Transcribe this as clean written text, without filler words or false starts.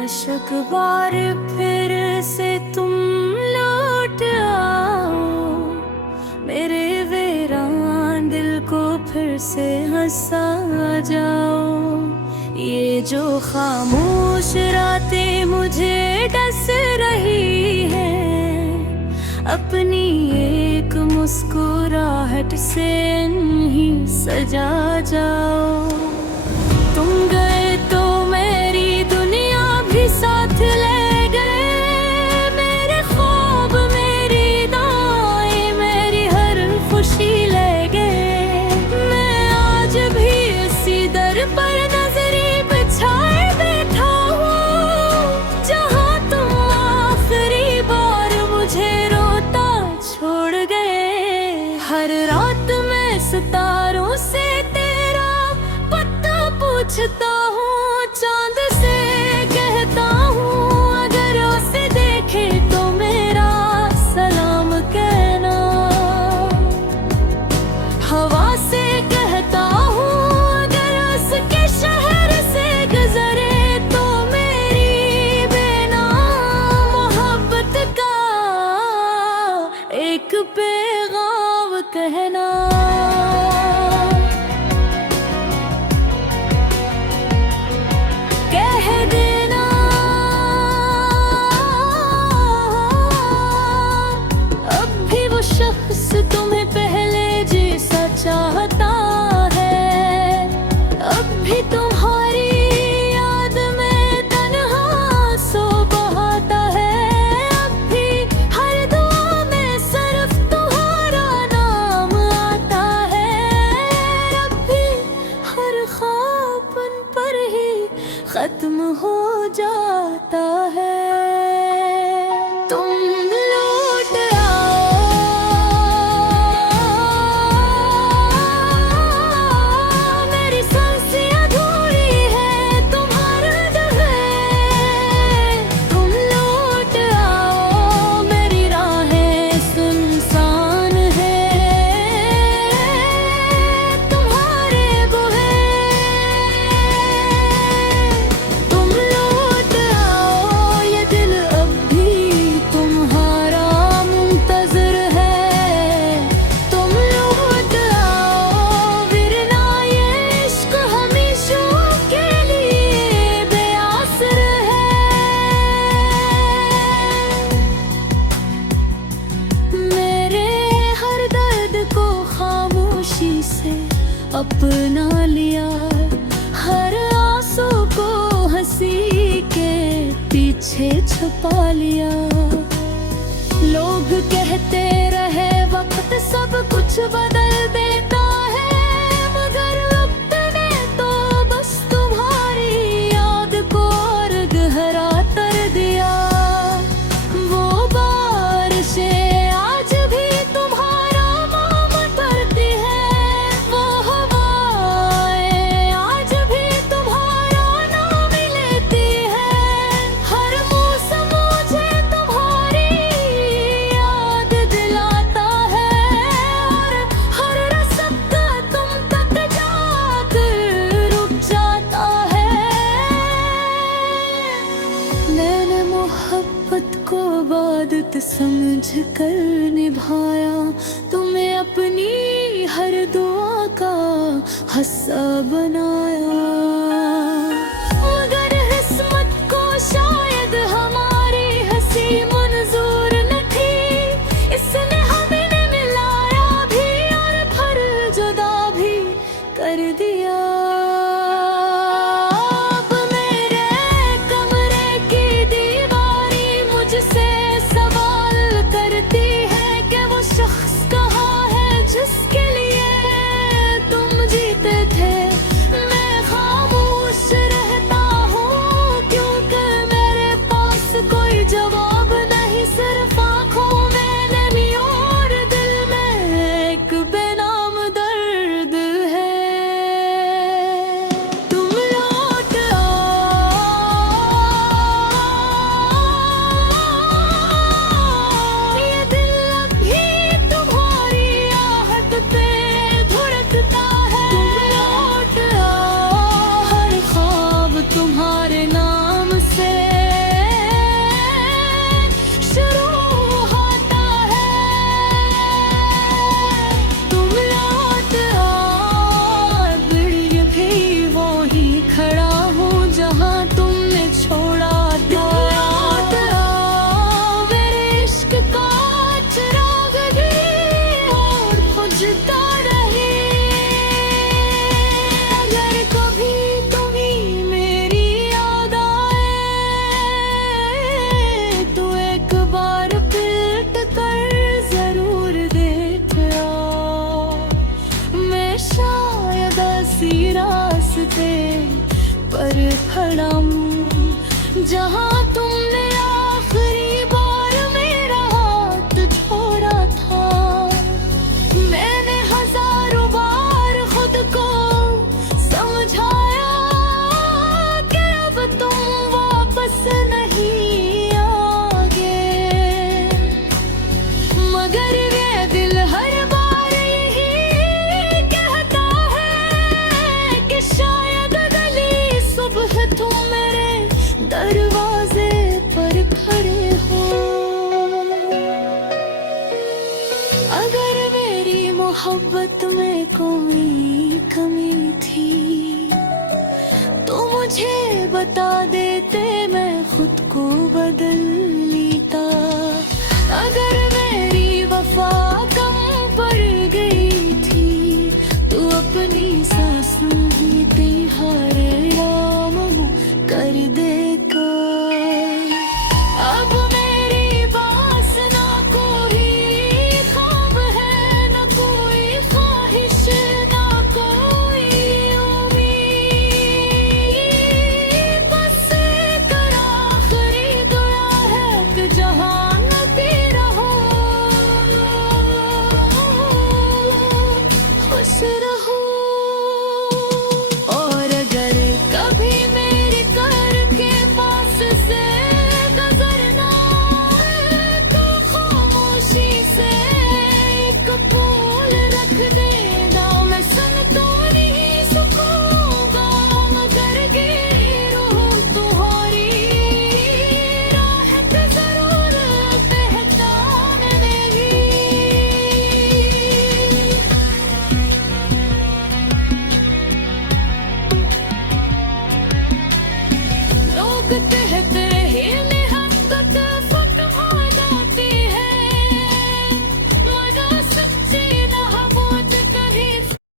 आशक बार फिर से तुम लौट आओ, मेरे वीरान दिल को फिर से हंसा जाओ। ये जो खामोश रातें मुझे डस रही है, अपनी एक मुस्कुराहट से नहीं सजा जाओ। तुम गए तो मेरी दुनिया भी साथ ले गए, मेरे ख्वाब मेरी दुआएं मेरी हर खुशी ले गए। मैं आज भी इसी दर पर नजरें बिछाए बैठा हूँ, जहाँ तुम आखिरी बार मुझे रोता छोड़ गए। हर रात मैं सितारों से तेरा पता पूछता हूँ, चांद से कहता हूँ अगर उसे देखे तो मेरा सलाम कहना। हवा से कहता हूँ अगर उसके शहर से गुजरे तो मेरी बेनाम मोहब्बत का एक पैगाम कहना। कह देना अब भी वो शख्स तुम्हें पहले जैसा चाहता है, अब भी तुम्हारी याद में तन्हा सो बहाता है, अब भी हर दुआ में सिर्फ तुम्हारा नाम आता है, अब भी हर ख्वाब उन पर ही खत्म हो जाता है। तुम लौट आओ, मेरी सांसें अधूरी है तुम्हारा दिल है। तुम लौट आओ, मेरी राहें सुनसान है तुम्हारे बुहे। तुम लौट आओ, ये दिल अब भी तुम्हारा मुंतज़िर है। तुम लौट आओ, वरना ये इश्क हमेशा के लिए बेअसर है। मेरे हर दर्द को खामोशी से अपना लिया, हर आंसू को हंसी के पीछे छुपा लिया। लोग कहते रहे वक्त सब कुछ बदल देता है, मगर वक्त ने तो बस तुम्हारी याद को और गहरा कर दिया। वो बारिशें आज भी तुम्हारा नाम करती है, वो हवाएं आज भी तुम्हारा नाम लेती है। हर मौसम मुझे तुम्हारी याद दिलाता है, और हर रस्ता तुम तक जाकर रुक जाता है। मैंने मोहब्बत को इबादत समझ कर निभाया, तुम्हें अपनी हर दुआ का हिस्सा बनाया। मगर किस्मत को शायद हमारी हंसी मंजूर न थी, इसने हमें मिलाया भी और फिर जुदा भी कर दिया। अब मेरे कमरे की दीवारी मुझसे सवाल करती है कि वो शख्स कहाँ है जिसके लिए तुम जीते थे। मैं रास्ते पर खड़ा हूँ, जहाँ तुमने आखिरी बार मेरा हाथ छोड़ा था। मैंने हजारों बार खुद को समझाया कि अब तुम वापस नहीं आओगे, मगर ये दिल हर बार यही कहता है कि शायद अगली सुबह तुम मेरे दरवाजे पर खड़े हो। अगर मेरी मोहब्बत में कोई कमी थी तो मुझे बता देते, मैं खुद को बदल लेता। अगर